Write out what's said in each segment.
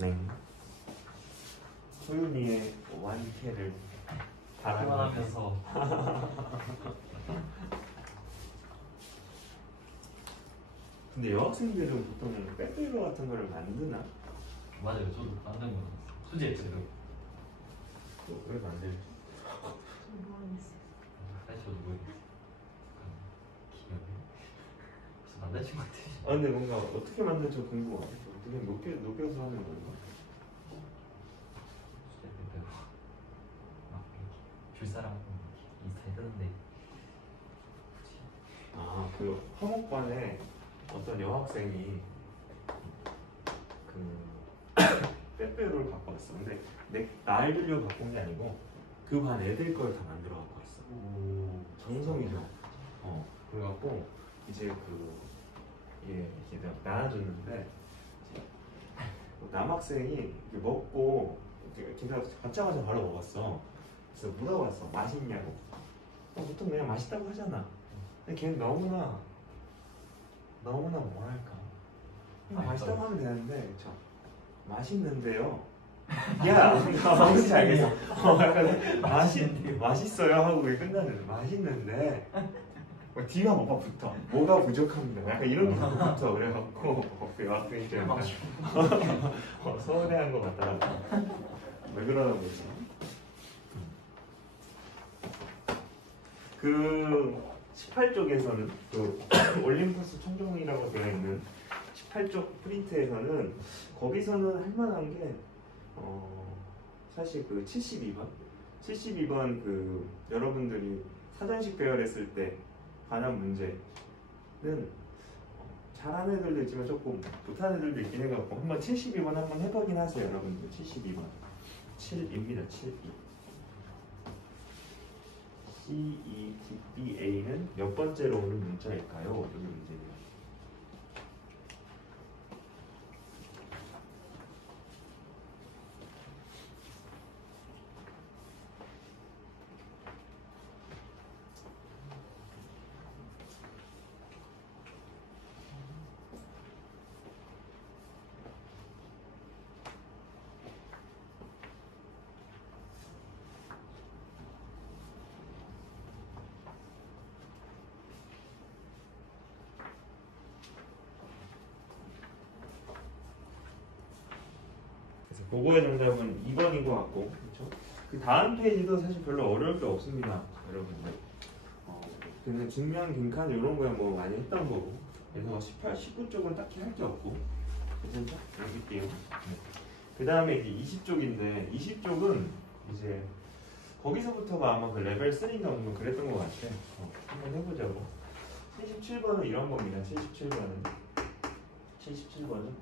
네. 소윤이의 완쾌를 바라면서 근데 여학생들은 보통 빼빼로 같은 거를 만드나? 맞아요. 저도 만든 거 수제 제로. 왜 만들지? 모르겠어요. 사실 저도 모르겠어요. 기억이 무슨 남자친구 같아. 아 근데 뭔가 어떻게 만들지 궁금하네. 어떻게 녹여서 하는 건가? 수제 제로. 막줄 사람 인스타에 뜨는데. 아, 그 화목반에 어떤 여학생이 그 빼빼로를 갖고 왔어. 근데 나 알려고 갖고 온 게 아니고 그 반 애들 걸 다 만들어 갖고 왔어. 오. 정성이죠. 그래갖고 이제 이렇게 나눠줬는데 이제 남학생이 이렇게 먹고 걔가 받자마자 바로 먹었어. 그래서 물어봤어. 맛있냐고. 보통 그냥 맛있다고 하잖아. 근데 걔는 너무나 뭐랄까 맛있다고 하면 되는데 맛있는데요. 야, 뭔지 알겠어. 약간 맛있어요 하고 왜 끝나는 맛있는데 뒤가 뭐가 붙어. 뭐가 부족합니다. 약간 이런 게 붙어. 그래갖고 그 여학생이 좀 약간 서운해한 것 같더라고. 왜 그러나 보지. 그 18쪽에서는 그 올림푸스 청정이라고 되어 있는 18쪽 프린트에서는 거기서는 할 만한 게 사실 그 72번 그 여러분들이 사전식 배열했을 때 관한 문제는 잘하는 애들도 있지만 조금 못하는 애들도 있긴 해갖고 한번 72번 한번 해보긴 하세요. 여러분들 72번 7입니다. 7. CETBA는 몇 번째로 오는 문자일까요? 여기 문제예요. 그거의 정답은 2번인 것 같고, 그렇죠? 그 다음 페이지도 사실 별로 어려울 게 없습니다, 여러분들. 그냥 증명, 빈칸 이런 거야 뭐 많이 했던 거고. 그래서 18, 19쪽은 딱히 할 게 없고, 괜찮죠? 여기게요. 그 다음에 이제 20쪽인데 20쪽은 이제 거기서부터가 아마 그 레벨 3인가 뭐 그랬던 것 같아. 한번 해보자고. 77번은 이런 겁니다. 77번은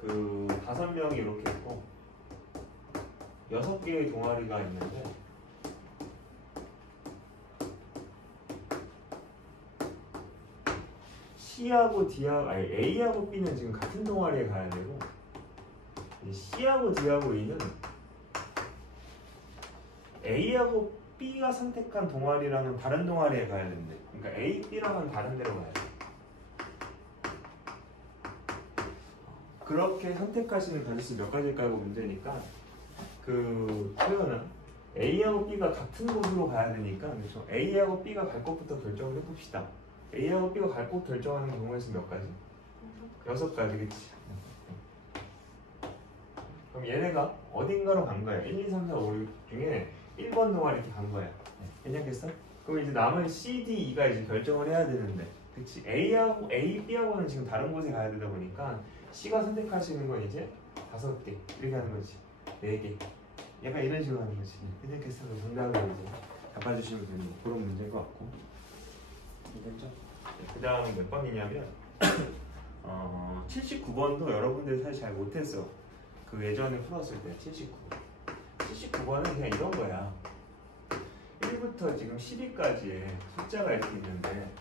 그 5명이 이렇게 있고 6개의 동아리가 있는데 C하고 D하고 A하고 B는 지금 같은 동아리에 가야 되고 C하고 D하고 E는 A하고 B가 선택한 동아리랑은 다른 동아리에 가야 된대. 그러니까 A, B랑은 다른 데로 가야 돼. 그렇게 선택하시는 가짓수 몇 가지일까요? 문제니까 그 표현은 A하고 B가 같은 곳으로 가야 되니까 그렇죠? A하고 B가 갈 곳부터 결정을 해봅시다. A하고 B가 갈 곳 결정하는 경우에 몇 가지? 6가지겠지. 그럼 얘네가 어딘가로 간 거야. 1, 2, 3, 4, 5, 6 중에 1번 동아리 이렇게 간 거야. 괜찮겠어? 그럼 이제 남은 C, D, E가 이제 결정을 해야 되는데 그치? A, B하고는 지금 다른 곳에 가야 되다 보니까 C가 선택하시는 건 이제 5개 이렇게 하는 거지. 4개 약간 이런 식으로 하는 거지. 괜찮겠어? 정답을 이제 답해주시면 되는 그런 문제인 것 같고 괜찮죠? 그 다음 몇 번이냐면 79번도 여러분들이 사실 잘 못했어. 그 예전에 풀었을 때 79번은 그냥 이런 거야. 1부터 지금 10위까지의 숫자가 이렇게 있는데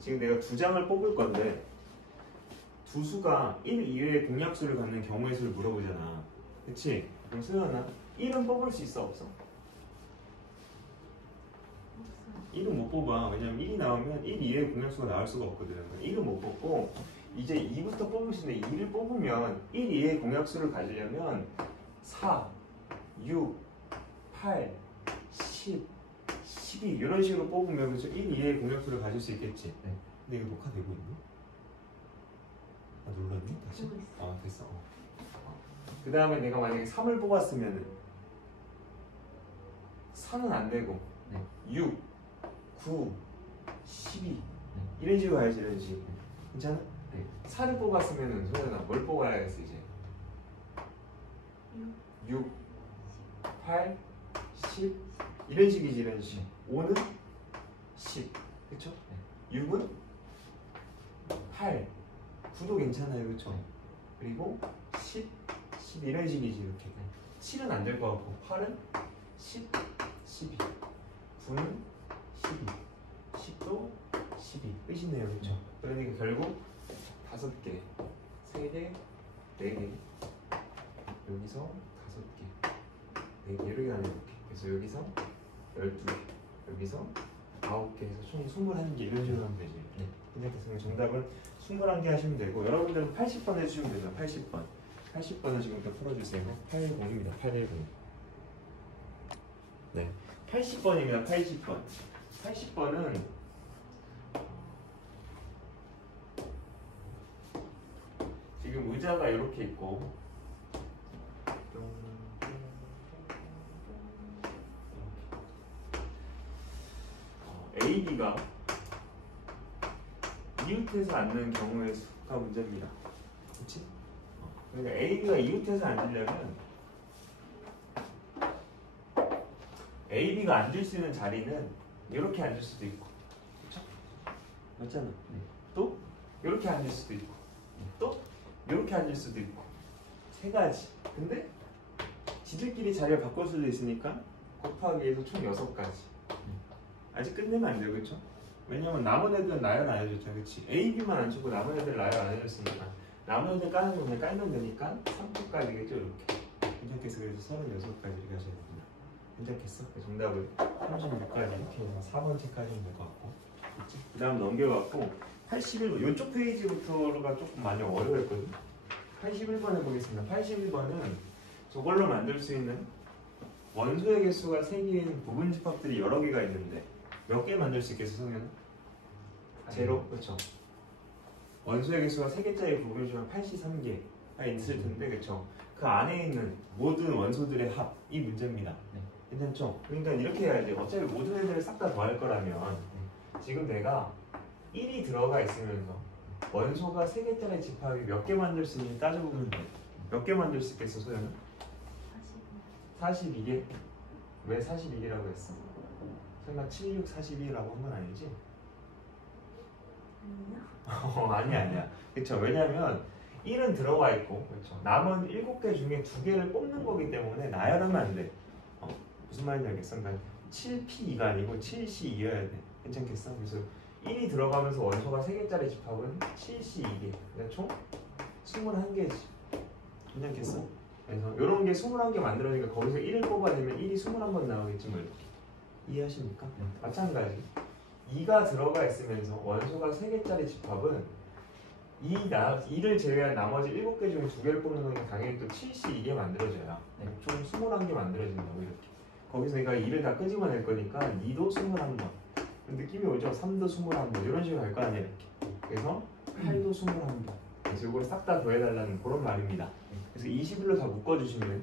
지금 내가 2장을 뽑을 건데 두 수가 1 이외의 공약수를 갖는 경우의 수를 물어보잖아. 그치? 그럼 소연아 1은 뽑을 수 있어 없어? 1은 못 뽑아. 왜냐면 1이 나오면 1 이외의 공약수가 나올 수가 없거든. 1은 못 뽑고 이제 2부터 뽑을 수 있는데 2를 뽑으면 1 이외의 공약수를 가지려면 4, 6, 8, 10, 12 이런 식으로 뽑으면 그렇죠? 1 이외의 공약수를 가질 수 있겠지. 네. 근데 이거 녹화되고 있니? 아 눌렀니? 다시? 되고 있어. 아 됐어. 그 다음에 내가 만약에 3을 뽑았으면은 4는 안 되고 네. 6, 9, 12 이런 식으로 가야지 이런 식으로. 괜찮아? 네. 4를 뽑았으면은 소연아 뭘 뽑아야겠어 이제? 6, 8, 10 이런 식이지 이런 식. 5는 10 그쵸? 6은 8 9도 괜찮아요 그쵸? 그리고 10, 10 이런 식이지 이렇게. 7은 안 될 것 같고 8은 10, 12 9는 12 10도 12 끝이네요 그쵸? 그러니까 결국 5개 3개 4개 여기서 5개 4개 이렇게 나눠 이렇게. 그래서 여기서 12개 여기서 9개 해서 총 21개 이런 식으로 하면 되지. 네. 선생님께서 정답은 21개 하시면 되고 여러분들은 80번 해주시면 되죠. 80번 80번을 지금부터 풀어주세요. 810입니다. 810 네, 80번입니다. 80번 80번은 지금 의자가 이렇게 있고 AB가 이웃해서 앉는 경우의 수가 문제입니다. 그렇지? 그러니까 AB가 이웃해서 앉으려면 AB가 앉을 수 있는 자리는 이렇게 앉을 수도 있고 그렇죠? 맞잖아. 네. 또 이렇게 앉을 수도 있고 또 이렇게 앉을 수도 있고 세 가지. 근데 지들끼리 자리를 바꿀 수도 있으니까 곱하기 해서 총 6가지. 아직 끝내면 안 돼요, 그렇죠? 왜냐면 남은 애들은 나열 안 해줬잖아, 그렇지? A, B만 안 주고 남은 애들 나열 안 해줬으니까 남은 애들 까는 거 그냥 깔면 되니까 3초까지겠죠, 이렇게. 괜찮겠어? 그래서 36가지 이렇게 하셔야 됩니다. 괜찮겠어? 정답은 36까지 이렇게 해서 4번 책까지는 될 것 같고, 그렇지? 그 다음 넘겨갖고 81번, 이쪽 페이지부터가 조금 많이 어려웠거든. 81번 해보겠습니다. 81번은 저걸로 만들 수 있는 원소의 개수가 3개인 부분 집합들이 여러 개가 있는데 몇 개 만들 수 있겠어, 성현아? 제로? 그렇죠. 원소의 개수가 3개짜리 부분 중에 83개가 있을 텐데, 그렇죠? 그 안에 있는 모든 원소들의 합, 이 문제입니다. 네. 괜찮죠? 그러니까 이렇게 해야지. 어차피 모든 애들을 싹 다 더할 거라면 지금 내가 1이 들어가 있으면서 원소가 3개짜리 집합이 몇 개 만들 수 있는지 따져보면 돼. 몇 개 만들 수 있겠어, 소연아? 42개? 왜 42개라고 했어? 설마 7, 6, 42라고 한 건 아니지? 아니요. 아니야. 그쵸. 왜냐면 1은 들어가 있고, 그쵸. 남은 7개 중에 2개를 뽑는 거기 때문에 나열하면 안 돼. 무슨 말인지 알겠어? 그러니까 7P2가 아니고 7C2여야 돼. 괜찮겠어? 그래서 1이 들어가면서 원소가 3개짜리 집합은 7C2개. 그러니까 총 21개지. 괜찮겠어? 그래서 이런 게 21개 만들어니까 거기서 1을 뽑아내면 1이 21번 나오겠지 뭐 이렇게. 이해하십니까? 마찬가지 2가 들어가 있으면서 원소가 3개짜리 집합은 2를 제외한 나머지 7개 중에 2개를 뽑는 거니까 당연히 또 7C 2개 만들어져야 총 21개 만들어진다고 이렇게. 거기서 내가 2를 다 끄집어낼 거니까 2도 21번 느낌이 오죠? 3도 21번 이런 식으로 갈 거 아니야 이렇게. 그래서 8도 21번. 그래서 이걸 싹 다 더해달라는 그런 말입니다. 그래서 21로 다 묶어주시면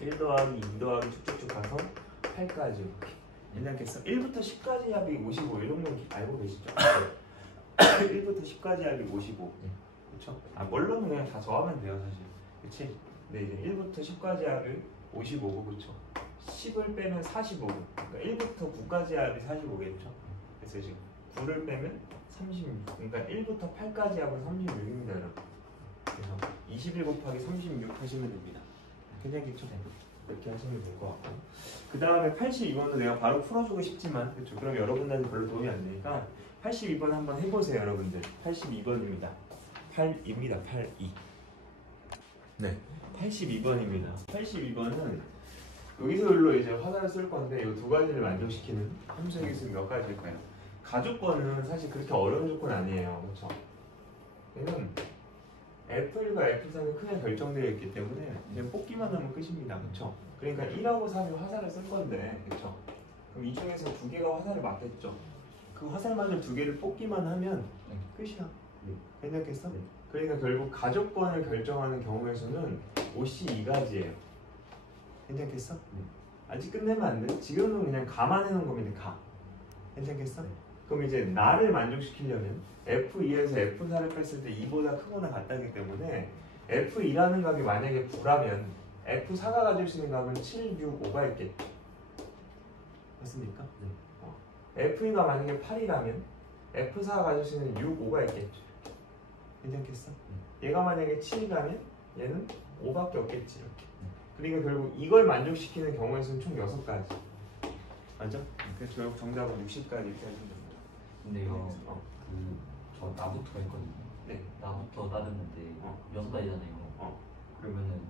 1 더하기 2 더하기 쭉쭉쭉 가서 8까지 이렇게. 괜찮겠어? 1부터 10까지 합이 55 이런 건 알고 계시죠? 1부터 10까지 합이 55 그쵸? 원론은 그냥 다 더하면 돼요 사실. 그치? 근데 이제 1부터 10까지 합이 55고 그쵸? 10을 빼면 45고 그러니까 1부터 9까지 합이 45겠죠? 그래서 지금 9를 빼면 36 그러니까 1부터 8까지 합은 36입니다 여러분. 그래서 21 곱하기 36 하시면 됩니다. 괜찮겠죠? 이렇게 하시면 될 것 같고 그 다음에 82번도 내가 바로 풀어주고 싶지만 그렇죠? 그럼 여러분들한테 별로 도움이 안 되니까 82번 한번 해보세요 여러분들. 82번입니다 8입니다 82 네 82번입니다 82번은 여기서 여기로 이제 화살을 쓸 건데 이 두 가지를 만족시키는 함수의 개수는 몇 가지일까요? 가족권은 사실 그렇게 어려운 조건 아니에요. 그렇죠? 얘는 F1과 F3이 크게 결정되어 있기 때문에 그냥 뽑기만 하면 끝입니다. 그렇죠? 그러니까 1하고 3이 화살을 쓸 건데 그렇죠? 그럼 이 중에서 두 개가 화살을 맞겠죠? 그 화살 맞을 두 개를 뽑기만 하면 끝이야. 괜찮겠어? 네. 그러니까 결국 가족권을 결정하는 경우의 수는 OC 2가지예요. 괜찮겠어? 아직 끝내면 안 돼. 지금은 그냥 가만 해놓은 겁니다. 가. 괜찮겠어? 네. 그럼 이제 나를 만족시키려면 F2에서 F4를 뺐을 때 2보다 크거나 같다기 때문에 F2라는 값이 만약에 9라면 F4가 가질 수 있는 값은 7, 6, 5가 있겠죠. 맞습니까? 네. F2가 만약에 8이라면 F4가 가질 수 있는 6, 5가 있겠죠. 괜찮겠어? 얘가 만약에 7이라면 얘는 5밖에 없겠지. 이렇게. 그러니까 결국 이걸 만족시키는 경우의 수는 총 6가지. 맞아? 그래서 결국 정답은 60까지 이렇게 하시면 됩니다. 근데 이거 어. 저 나부터 했거든요. 네. 나부터 따졌는데 어. 6가지잖아요. 어. 그러면은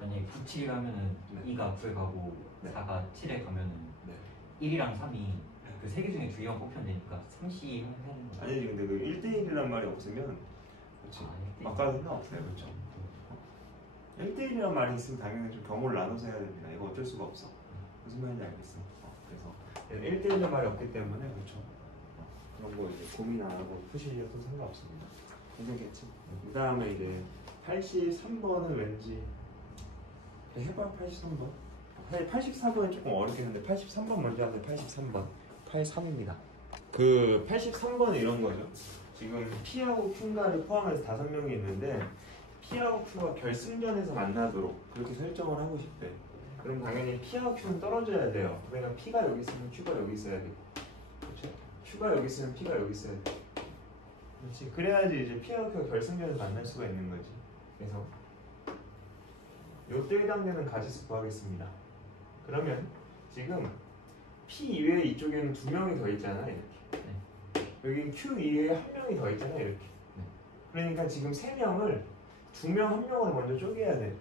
만약에 9, 7 가면은 네. 2가 9에 가고 네. 4가 7에 가면은 네. 1이랑 3이 그 세 개 중에 두 개만 뽑히면 되니까 3씨 해야 되는 거예요. 아니지 근데 그 1대1이란 말이 없으면 그렇지. 아까 상관없어요. 그렇죠. 1대1이란 말이 있으면 당연히 좀 경우를 나눠서 해야 됩니다. 이거 어쩔 수가 없어. 무슨 말인지 알겠어. 그래서 1대1이란 말이 없기 때문에 그렇죠. 그런 거 이제 고민 안 하고 푸시려도 상관없습니다. 괜찮겠지? 그 다음에 이제 83번은 왠지 해봐. 83번 84번은 조금 어렵긴 한데 83번 먼저 하세요. 83번 83입니다. 그 83번은 이런 거죠. 지금 P하고 Q인가를 포함해서 5명이 있는데 P하고 Q가 결승전에서 만나도록 그렇게 설정을 하고 싶대. 그럼 당연히 P하고 Q는 떨어져야 돼요. 그러니까 P가 여기 있으면 Q가 여기 있어야 돼. 그렇죠? Q가 여기 있으면 P가 여기 있어야 돼. 그렇지. 그래야지 이제 P하고 Q가 결승전에서 만날 수가 있는 거지. 그래서 요때 해당되는 가지수 구하겠습니다. 그러면 지금 P 이외에 이쪽에는 2명이 더 있잖아. 이렇게. 여기 Q 이외에 1명이 더 있잖아. 이렇게. 그러니까 지금 3명을 2명, 1명을 먼저 쪼개야 돼.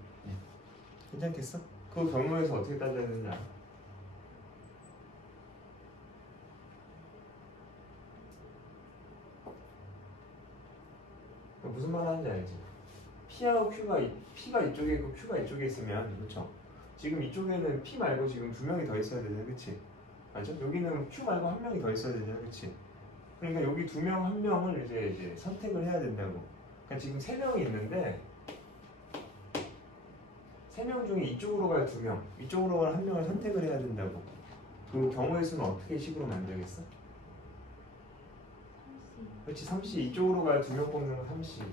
괜찮겠어? 그 경우에서 어떻게 따져야 되는지 알아? 무슨 말 하는지 알지? P하고 P가 이쪽에 있고 Q가 이쪽에 있으면 그렇죠? 지금 이쪽에는 P 말고 지금 2명이 더 있어야 되잖아. 그치? 맞아? 여기는 Q 말고 1명이 더 있어야 되잖아. 그치? 그러니까 여기 2명, 1명을 이제 선택을 해야 된다고. 그러니까 지금 3명이 있는데 3명 중에 이쪽으로 갈 2명, 이쪽으로 갈 1명을 선택을 해야 된다고. 그 경우의 수는 어떻게 식으로 만들겠어? 그렇지, 3C. 이쪽으로 갈 2명 뽑는 건 3C.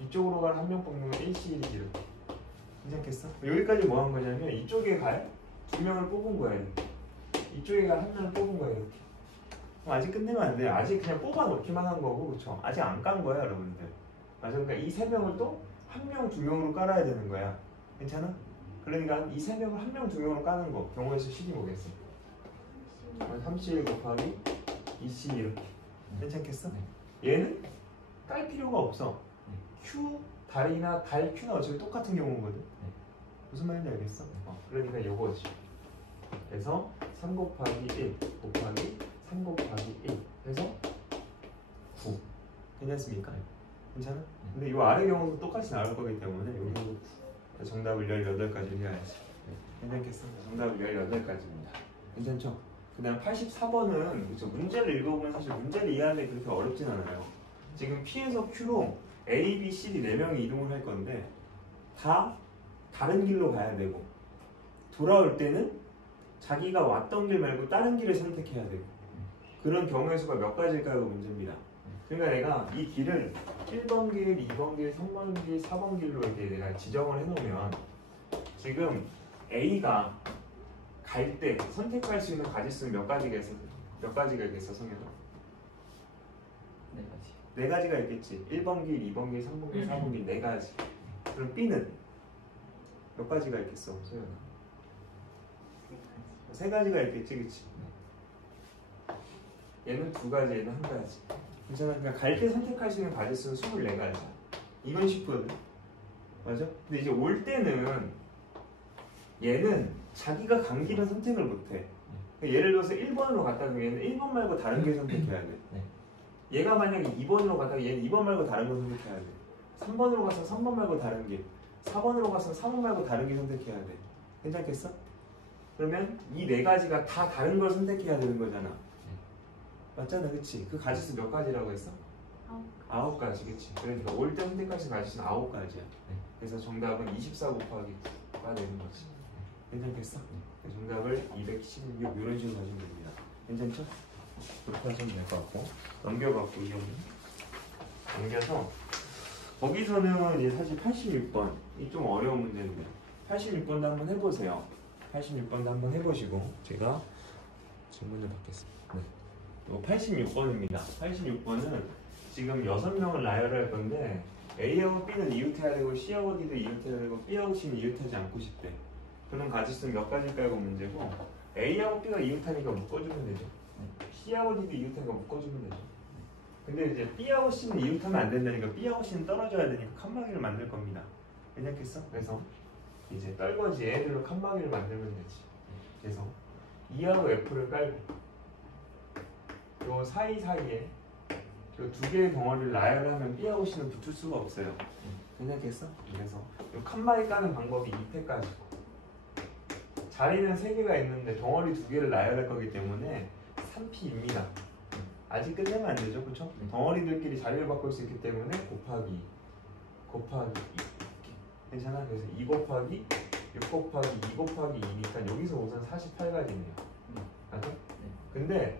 이쪽으로 갈 1명 뽑는 건 1C, 1C 이렇게. 괜찮겠어? 여기까지 뭐 한 거냐면 이쪽에 갈 2명을 뽑은 거야. 이렇게. 이쪽에 갈 1명을 뽑은 거야. 이렇게. 아직 끝내면 안 돼요. 아직 그냥 뽑아 놓기만 한 거고, 그쵸? 아직 안 깐 거야, 여러분들. 맞아. 그러니까 이 3명을 또 1명, 2명으로 깔아야 되는 거야. 괜찮아? 그러니까 이 3명을 1명, 2명으로 까는 거. 경우의 수 식이 뭐겠어? 3C1 곱하기 2C 이렇게. 괜찮겠어? 얘는 깔 필요가 없어. Q, 달이나 달 Q나 어차피 똑같은 경우거든. 무슨 말인지 알겠어? 그러니까 이거지. 그래서 3 곱하기 1 곱하기 3 곱하기 1 해서 9. 괜찮습니까? 괜찮아? 근데 이 아래 경우도 똑같이 나올 거기 때문에 여기도 정답을 18가지 해야지. 괜찮겠어? 정답을 18가지입니다. 괜찮죠? 그 다음 84번은 그렇죠? 문제를 읽어보면 사실 문제를 이해하는 게 그렇게 어렵진 않아요. 지금 P에서 Q로 A, B, C, D 4명이 이동을 할 건데 다 다른 길로 가야 되고 돌아올 때는 자기가 왔던 길 말고 다른 길을 선택해야 되고 그런 경우의 수가 몇 가지일까요? 문제입니다. 그러니까 내가 이 길을 1번 길, 2번 길, 3번 길, 4번 길로 이렇게 내가 지정을 해놓으면 지금 A가 갈 때 선택할 수 있는 가지수는 몇 가지가 있겠어, 성현아? 4가지. 4가지가 있겠지. 1번 길, 2번 길, 3번 길, 4번 길 4가지. 그럼 B는 몇 가지가 있겠어, 성현아? 3가지가 있겠지, 그치? 얘는 2가지, 얘는 1가지. 괜찮아? 그러니까 갈 때 선택할 수 있는 가지수는 24가지. 이건 쉽거든. 맞아? 근데 이제 올 때는 얘는 자기가 간 길은 선택을 못해. 그러니까 예를 들어서 1번으로 갔다면 얘는 1번 말고 다른 길 선택해야 돼. 네. 얘가 만약에 2번으로 갔다가 얘는 2번 말고 다른 걸 선택해야 돼. 3번으로 가서 3번 말고 다른 길, 4번으로 가서 4번 말고 다른 길 선택해야 돼. 괜찮겠어? 그러면 이 네 가지가 다 다른 걸 선택해야 되는 거잖아. 맞잖아, 그치? 그 가지수 몇 가지라고 했어? 9가지, 그치? 그러니까 올 때 선택하신 가지수는 9가지야. 그래서 정답은 24 곱하기 9가 되는 거지. 괜찮겠어? 정답을 216 이런 식으로 가시면 됩니다. 괜찮죠? 그렇게 하시면 될 것 같고 넘겨갖고 이형은 넘겨서 거기서는 이제 사실 86번 이 좀 어려운 문제인데 86번도 한번 해보세요. 86번도 한번 해보시고 제가 질문을 받겠습니다. 네. 86번입니다. 86번은 지금 6명을 나열할 건데 A하고 B는 이웃해야 되고 C하고 D도 이웃해야 되고 B하고 C는 이웃하지 않고 싶대. 그런 가지수는 몇 가지일까요? 문제고 A하고 B가 이웃하니까 묶어주면 되죠. C하고 D도 이웃하니까 묶어주면 되죠. 근데 이제 B하고 C는 이웃하면 안 된다니까 B하고 C는 떨어져야 되니까 칸막이를 만들 겁니다. 괜찮겠어? 그래서 이제 떨거지 얘들로 칸막이를 만들면 되지. 그래서 E하고 F를 깔고 요 사이사이에 요 두 개의 덩어리를 나열하면 B하고 C는 붙을 수가 없어요. 괜찮겠어? 그래서 요 칸막이 까는 방법이 2패까지고 자리는 3개가 있는데 덩어리 2개를 나열할 거기 때문에 3P입니다. 아직 끝내면 안 되죠, 그렇죠? 덩어리들끼리 자리를 바꿀 수 있기 때문에 곱하기 2 괜찮아? 그래서 2 곱하기 6 곱하기 2 곱하기 2니까 여기서 우선 48가지네요. 맞아? 근데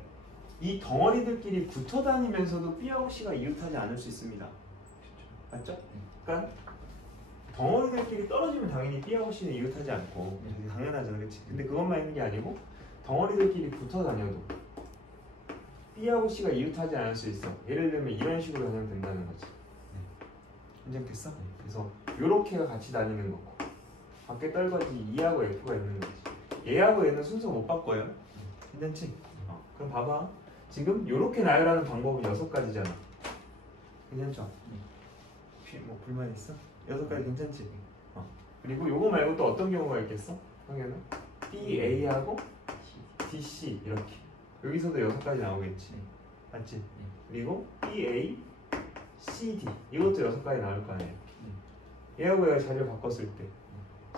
이 덩어리들끼리 붙어 다니면서도 B하고 C가 이웃하지 않을 수 있습니다. 맞죠? 그러니까 덩어리들끼리 떨어지면 당연히 B하고 C는 이웃하지 않고 당연하잖아, 그렇지? 근데 그것만 있는 게 아니고 덩어리들끼리 붙어 다녀도 B하고 C가 이웃하지 않을 수 있어. 예를 들면 이런 식으로 변형된다는 거지. 괜찮겠어? 그래서 요렇게가 같이 다니는 거고 밖에 떨거지 E하고 F가 있는 거지. 얘하고 얘는 순서 못 바꿔요. 괜찮지? 그럼 봐봐. 지금 요렇게 나열하는 방법은 6가지잖아. 괜찮죠? 뭐 불만 있어? 6가지 괜찮지? 그리고 요거 말고 또 어떤 경우가 있겠어? 형에는 BA하고 DC 이렇게 여기서도 6가지 나오겠지. 맞지? 그리고 BA, CD 이것도 6가지 나올 거 아니야. 얘하고 얘가 자리를 바꿨을 때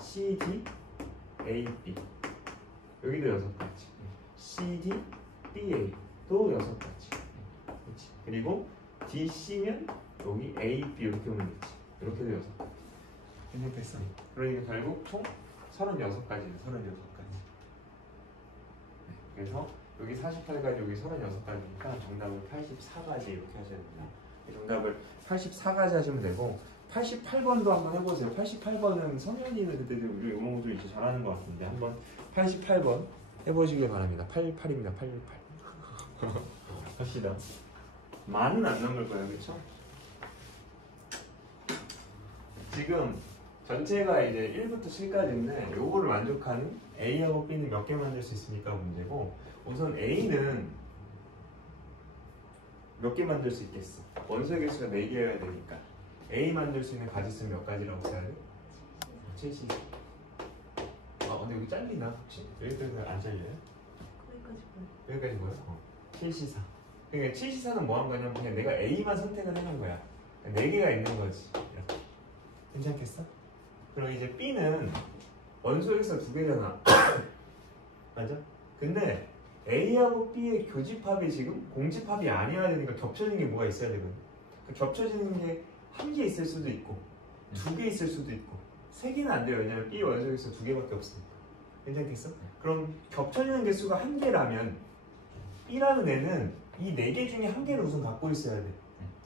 CD, AB 여기도 6가지. CD, BA 또 6가지. 그렇지? 그리고 DC면 여기 A, B 이렇게 오면 되지. 이렇게도 6가지. 괜찮겠어? 그러니까 결국 총 36가지예요. 36가지. 그래서 여기 48가지, 여기 36가지니까 정답을 84가지 이렇게 하셔야 됩니다. 정답을 84가지 하시면 되고 88번도 한번 해보세요. 88번은 성현이는 그때 우리 이런 것도 이제 잘하는 것 같은데 한번 88번 해보시길 바랍니다. 88입니다. 88. 합시다. 많은 안 남을 거예요, 그렇죠? 지금 전체가 이제 1부터 7까지인데 요거를 만족하는 A하고 B는 몇 개 만들 수 있습니까? 문제고 우선 A는 몇 개 만들 수 있겠어? 원소의 개수가 4개여야 되니까 A 만들 수 있는 가지수는 몇 가지라고 써야 돼? 70. 근데 여기 잘리나 혹시? 여기까지 안 잘려요? 거기까지 보여. 여기까지 뭐야? 7시사. 그러니까 7시사는 뭐 한 거냐면 그냥 내가 A만 선택을 해놓은 거야. 4개가 있는 거지. 이렇게. 괜찮겠어? 그럼 이제 B는 원소에서 2개잖아. 맞아? 근데 A하고 B의 교집합이 지금 공집합이 아니어야 되니까 겹쳐지는 게 뭐가 있어야 되거든. 그 겹쳐지는 게 1개 있을 수도 있고 2개 있을 수도 있고 3개는 안 돼요. 왜냐면 B 원소에서 2개밖에 없으니까. 괜찮겠어? 그럼 겹쳐지는 개수가 1개라면 B라는 애는 이 4개 중에 1개를 우선 갖고 있어야 돼.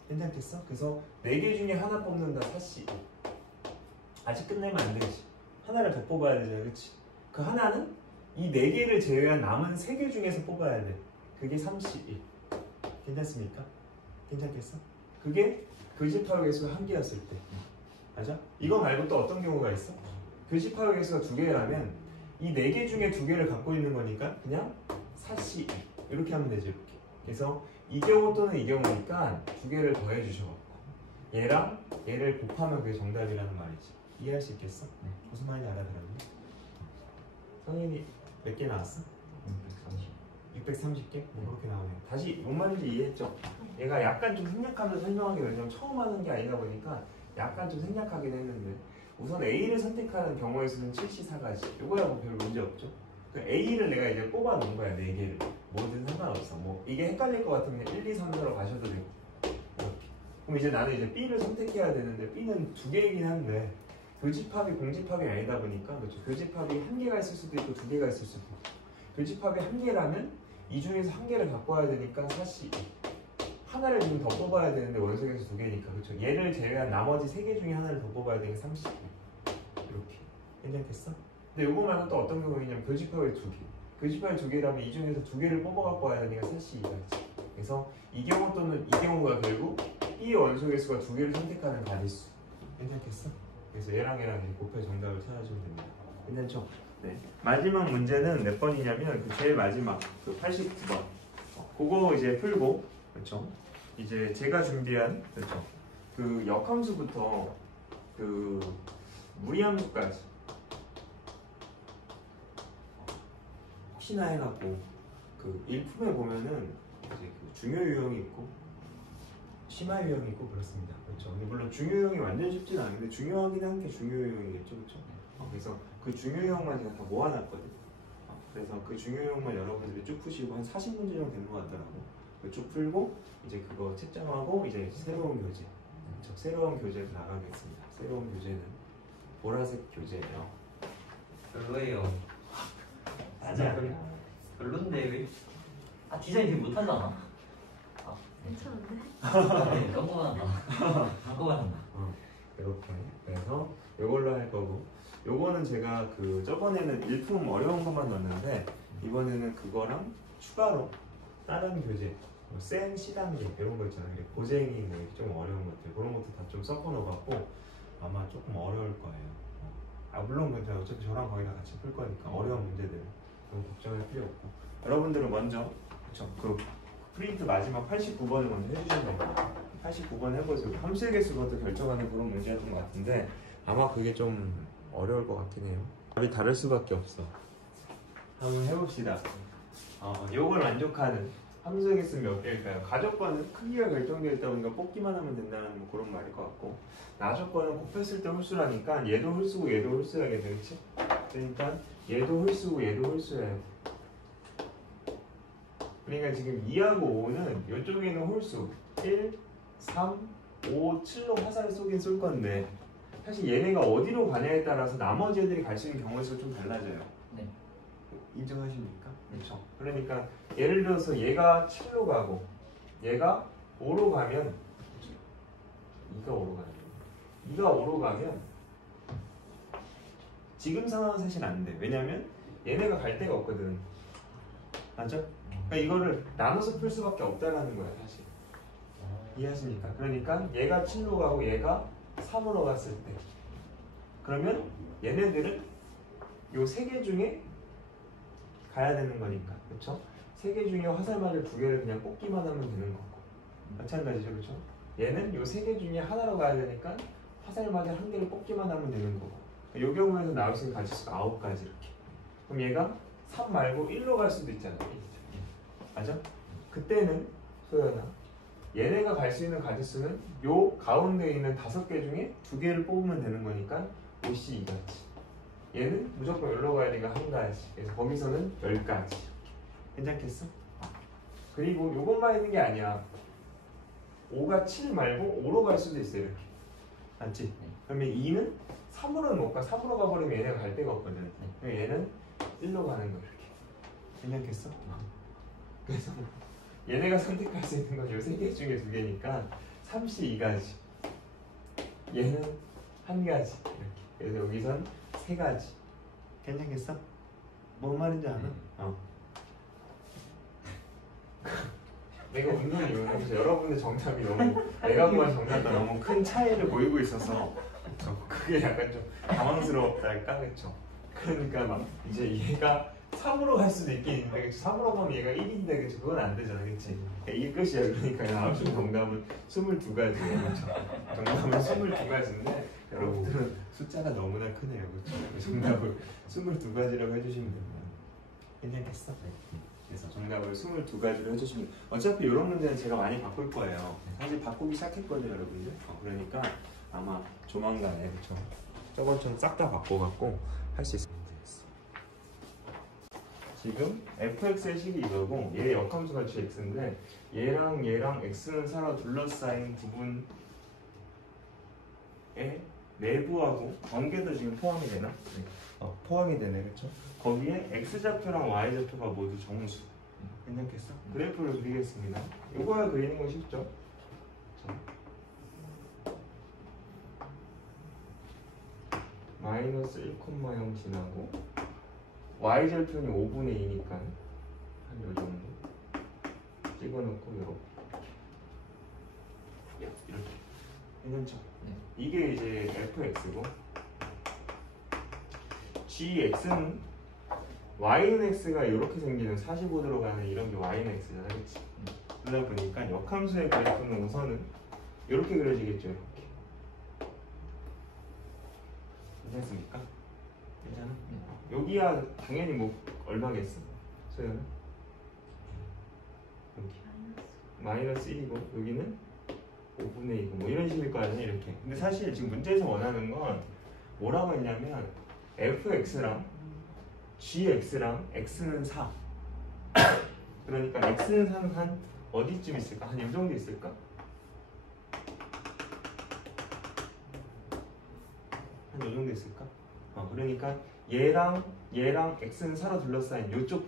괜찮겠어? 그래서 4개 중에 하나 뽑는다. 4C. 아직 끝내면 안 되지. 하나를 더 뽑아야 되잖아, 그치? 그 하나는 이 4개를 제외한 남은 3개 중에서 뽑아야 돼. 그게 31. 괜찮습니까? 괜찮겠어? 그게 교집합 개수가 1개였을 때. 맞아? 이거 말고 또 어떤 경우가 있어? 교집합 개수가 2개라면 이 4개 중에 2개를 갖고 있는 거니까 그냥 4C 이렇게 하면 되죠, 이렇게. 그래서 이 경우 또는 이 경우니까 2개를 더해 주셔갖고 얘랑 얘를 곱하면 그게 정답이라는 말이지. 이해할 수 있겠어? 무슨 말인지 알아들었니? 성인이 몇 개 나왔어? 630개? 그렇게 나오네요. 다시 뭔 말인지 이해했죠? 얘가 약간 좀 생략하면서 설명하게 되면 처음 하는 게 아니다 보니까 약간 좀 생략하긴 했는데 우선 A를 선택하는 경우에서는 7시4가지 이거야 뭐 별 문제 없죠? 그 A를 내가 이제 뽑아 놓은 거야 4개를 뭐든 상관없어. 뭐 이게 헷갈릴 것 같으면 1, 2, 3, 4로 가셔도 되고 이렇게. 그럼 이제 나는 이제 B를 선택해야 되는데 B는 2개이긴 한데 교집합이 공집합이 아니다 보니까 그렇죠. 교집합이 1개가 있을 수도 있고 2개가 있을 수도 있고 교집합이 1개라면 이 중에서 1개를 갖고 와야 되니까 사실 하나를 지금 더 뽑아야 되는데 원석에서 2개니까 그렇죠. 얘를 제외한 나머지 3개 중에 하나를 더 뽑아야 되니까 30개 이렇게. 괜찮겠어? 근데 요거 말고 또 어떤 경우이냐면 교집합이 2개 교집합이 2개라면 이 중에서 2개를 뽑아 갖고 와야 되니까 사실 이거지. 그래서 이 경우 또는 이 경우가 결국 B의 원소의 수가 2개를 선택하는 가지수. 괜찮겠어? 그래서 얘랑 이렇게 곱해 정답을 찾아주면 됩니다. 괜찮죠? 네. 마지막 문제는 몇 번이냐면 그 제일 마지막 그 89번. 그거 이제 풀고 그렇죠? 이제 제가 준비한 그렇죠? 그 역함수부터 그 무리함수까지 혹시나 해갖고 그 일품에 보면은 이제 그 중요 유형이 있고 심화 유형이 있고 그렇습니다. 그렇죠? 근데 물론 중요 유형이 완전 쉽진 않은데 중요하긴 한 게 중요 유형이겠죠, 그렇죠? 그래서 그 중요 유형만 제가 다 모아놨거든요. 그래서 그 중요 유형만 여러분들이 쭉 푸시고 한 40문제 정도 되는 것 같더라고. 쭉 풀고 이제 그거 채점하고 이제 새로운 교재, 그렇죠? 새로운 교재로 나가겠습니다. 새로운 교재는 보라색 교재예요. 별로예요. 맞아. 별론데 왜? 아 디자인 되게 못하잖아. 괜찮은데? 깜깜한다. 이렇게. 그래서 이걸로 할 거고, 요거는 제가 그 저번에는 일품 어려운 것만 넣었는데 이번에는 그거랑 추가로 다른 교재, 뭐 센 시단계 이런 거 있잖아요. 고쟁이 뭐 좀 어려운 것들 그런 것도 다 좀 섞어 넣어갖고 아마 조금 어려울 거예요. 물론 근데 어차피 저랑 거의 다 같이 풀 거니까 어려운 문제들 너무 걱정할 필요 없고 여러분들은 먼저 그쵸? 그 프린트 마지막 89번을 먼저 해주시면 됩니다. 89번 해보세요. 함수의 개수부터 결정하는 그런 문제였던 것 같은데 아마 그게 좀 어려울 것 같긴 해요. 답이 다를 수밖에 없어. 한번 해봅시다. 요걸 만족하는 함수의 개수 몇 개일까요? 가족과는 크기가 결정되어 있다 보니까 뽑기만 하면 된다는 뭐 그런 말일 것 같고 나족과는 곱했을 때 홀수라니까 얘도 홀수고 얘도 홀수야겠네, 그치? 그러니까 얘도 홀수고 얘도 홀수야. 그러니까 지금 2하고 5는 이쪽에는 홀수 1, 3, 5, 7로 화살을 쏘긴 쏠 건데 사실 얘네가 어디로 가냐에 따라서 나머지 애들이 갈 수 있는 경우의 수가 좀 달라져요. 네. 인정하십니까? 그렇죠. 그러니까 예를 들어서 얘가 7로 가고 얘가 5로 가면 2가 5로 가면 2가 5로 가면 지금 상황은 사실 안 돼. 왜냐면 얘네가 갈 데가 없거든. 맞죠? 그러니까 이거를 나눠서 풀 수밖에 없다라는 거야 사실. 이해하십니까? 그러니까 얘가 7로 가고 얘가 3으로 갔을 때 그러면 얘네들은 요 3개 중에 가야 되는 거니까 그렇죠? 3개 중에 화살마를 2개를 그냥 뽑기만 하면 되는 거고 마찬가지죠, 그렇죠? 얘는 요 3개 중에 하나로 가야 되니까 화살마를 1개를 뽑기만 하면 되는 거고 요 경우에서 나올 수 있는 가지수가 9가지 이렇게. 그럼 얘가 3 말고 1로 갈 수도 있잖아. 맞아? 그때는 소연아 얘네가 갈 수 있는 가지수는 요 가운데 있는 5개 중에 2개를 뽑으면 되는 거니까 5C 2가지. 얘는 무조건 여기로 가야 되니까 1가지. 그래서 거기서는 10가지. 괜찮겠어? 그리고 요것만 있는 게 아니야. 5가 7 말고 5로 갈 수도 있어 이렇게. 맞지? 그러면 2는 3으로는 못 가. 3으로 가버리면 얘네가 갈 데가 없거든. 그러면 얘는 1로 가는 거 이렇게. 괜찮겠어? 그래서 얘네가 선택할 수 있는 건 요 3개 중에 2개니까 3C 2가지. 얘는 1가지 이렇게. 그래서 여기선 3가지. 괜찮겠어? 뭔 말인지 알아? 내가 웃는 이유는 여러분의 정답이 너무 내가 구한 정답과 너무 큰 차이를 보이고 있어서 그게 약간 좀 당황스러웠다 할까? 그쵸? 그러니까 막 이제 얘가 3으로 갈 수도 있겠는데 그치? 3으로 가면 얘가 1인데 그치? 그건 안 되잖아 그치? 이게 끝이야 그러니까 나머지 정답은 22가지예요 그쵸? 정답은 22가지인데 여러분들은 숫자가 너무나 크네요 그쵸? 정답을 22가지라고 해주시면 됩니다 괜찮겠어? 그래서 정답을 22가지로 해주시면 어차피 이런 문제는 제가 많이 바꿀 거예요 사실 바꾸기 시작했거든요 여러분들 그러니까 아마 조만간에 그쵸? 저번처럼 싹 다 바꿔갖고 할 수 있을 문제였어 지금 fx의 식이 이거고 얘 역함수가 gx인데 얘랑 x는 살아 둘러싸인 부분의 내부하고 관계도 지금 포함이 되나? 네. 포함이 되네 그쵸? 거기에 x좌표랑 y좌표가 모두 정수 괜찮겠어? 그래프를 그리겠습니다 이거야 그리는 거 쉽죠? 자. 마이너스 1,0 지나고 y절편이 5분의 2니까 한 요정도 찍어놓고 이렇게 괜찮죠? 네. 이게 이제 fx고 gx는 y는 x가 이렇게 생기는 45도로 가는 이런 게 y는 x잖아 그치? 그러다 보니까 역함수의 그래프는 우선은 이렇게 그려지겠죠 이렇게 괜찮습니까? 괜찮아? 여기야 당연히 뭐 얼마겠어? 소연은? 여기 마이너스 1이고 여기는 5분의 2고 뭐 이런 식일 거 아니야 이렇게 근데 사실 지금 문제에서 원하는 건 뭐라고 했냐면 fx랑 gx랑 x는 4 그러니까 x는 4는 한 어디쯤 있을까? 한 이 정도 있을까? 한 이 정도 있을까? 그러니까 얘랑 x는 4로 둘러싸인 요쪽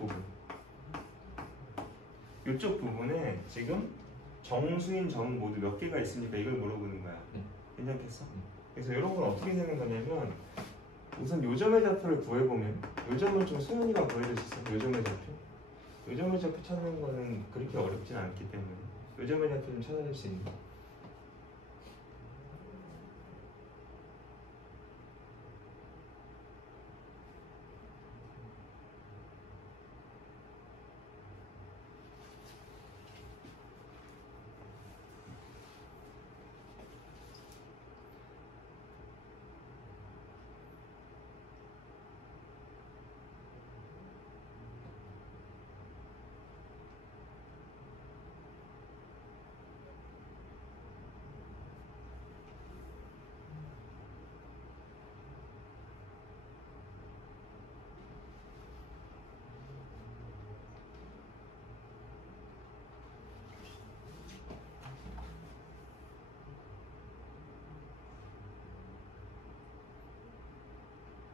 부분에 지금 정수인 점 모두 몇 개가 있으니까 이걸 물어보는 거야 괜찮겠어? 그래서 이런 건 어떻게 되는 거냐면 우선 요점의 좌표를 구해보면 요점은 좀 소연이가 구해줄 수 있어 요점의 좌표 찾는 거는 그렇게 어렵진 않기 때문에 요점의 좌표 좀 찾아줄 수 있는 거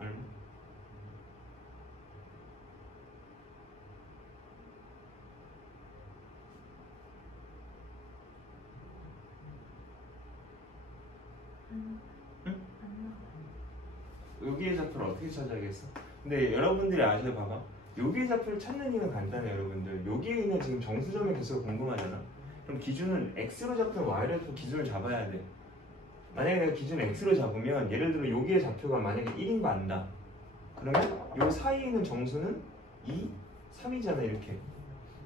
얼마? 여기의 좌표를 어떻게 찾아야겠어? 근데 여러분들이 아셔야 봐봐 여기의 좌표를 찾는 이유는 간단해요 여러분들 여기에 있는 지금 정수점의 개수가 궁금하잖아 그럼 기준은 x로 잡혀 y로 잡혀 기준을 잡아야 돼 만약에 내가 기준 x로 잡으면 예를 들어 여기의 좌표가 만약에 1인 거 안다 그러면 요 사이에 있는 정수는 2, 3이잖아 이렇게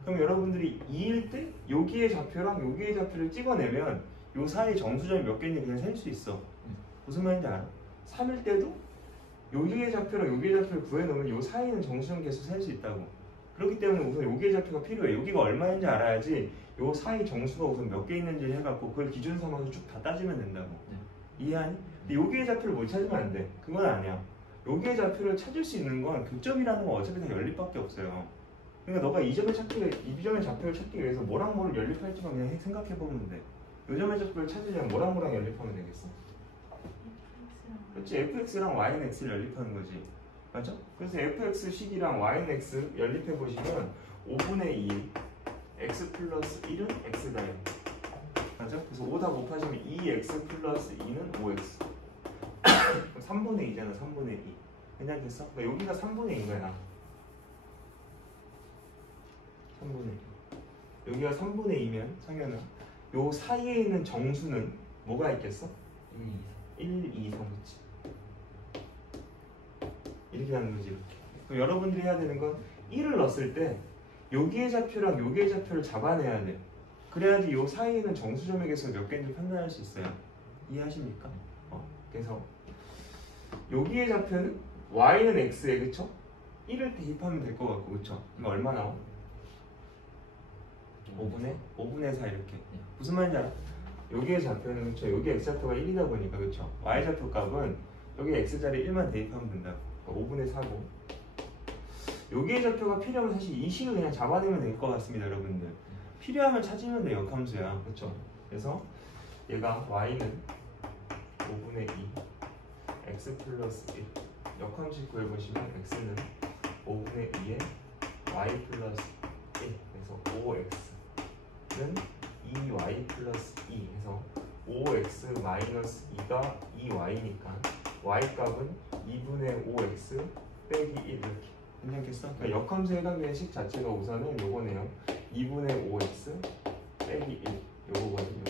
그럼 여러분들이 2일 때 여기의 좌표랑 여기의 좌표를 찍어내면 요 사이 정수점이 몇 개인지 그냥 셀 수 있어 무슨 말인지 알아? 3일 때도 여기의 좌표랑 여기의 좌표를 구해놓으면 요 사이에 있는 정수점 개수 셀 수 있다고 그렇기 때문에 우선 여기의 좌표가 필요해 여기가 얼마인지 알아야지 요 사이 정수가 우선 몇 개 있는지 해갖고 그걸 기준 삼아서 쭉 다 따지면 된다고 이해하니? 근데 여기의 좌표를 못 찾으면 안 돼 그건 아니야 여기의 좌표를 찾을 수 있는 건 교점이라는 건 어차피 다 연립밖에 없어요 그러니까 너가 이 점의 좌표를 찾기 위해서 뭐랑 뭐를 연립할지만 그냥 생각해보면 돼 요 점의 좌표를 찾으려면 뭐랑 뭐랑 연립하면 되겠어? 그렇지 fx랑 y는 x를 연립하는 거지 맞아? 그래서 fx 식이랑 y는 x 연립해보시면 5분의 2 x 플러스 1은 x다 맞아? 그래서 5 다 곱하시면 2x 플러스 2는 5x 3분의 2잖아 3분의 2 괜찮겠어? 그러니까 여기가 3분의 2인 거야 3분의 2 여기가 3분의 2면 상현아 요 사이에 있는 정수는 뭐가 있겠어? 1, 2, 3 그치? 이렇게 가는 거지 이렇게 그럼 여러분들이 해야 되는 건 1을 넣었을 때 여기의 좌표랑 여기의 좌표를 잡아내야 돼. 그래야지 요 사이에 있는 정수점의 개수 몇 개인지 판단할 수 있어요. 이해하십니까? 그래서 여기의 좌표는 y는 x에 그쵸? 1을 대입하면 될 것 같고 그쵸? 이거 얼마 나와? 5분의 4 이렇게. 무슨 말인지 알아? 여기의 좌표는 그쵸? 여기 x좌표가 1이다 보니까 그쵸? y좌표 값은 여기 x자리에 1만 대입하면 된다. 5분의 4고 여기의 좌표가 필요하면 사실 이 식을 그냥 잡아내면 될 것 같습니다 여러분들. 필요하면 찾으면 돼 역함수야 그쵸? 그래서 얘가 y는 5분의 2 x 플러스 1 역함식 구해보시면 x는 5분의 2에 y 플러스 1 그래서 5x는 2y 플러스 2 해서 5x 마이너스 2가 2y니까 y 값은 2분의 5x 빼기 1 이렇게 괜찮겠어? 그러니까 역함수에 해당되는 식 자체가 우선은 요거네요 2분의 5x 빼기 1 요거거든요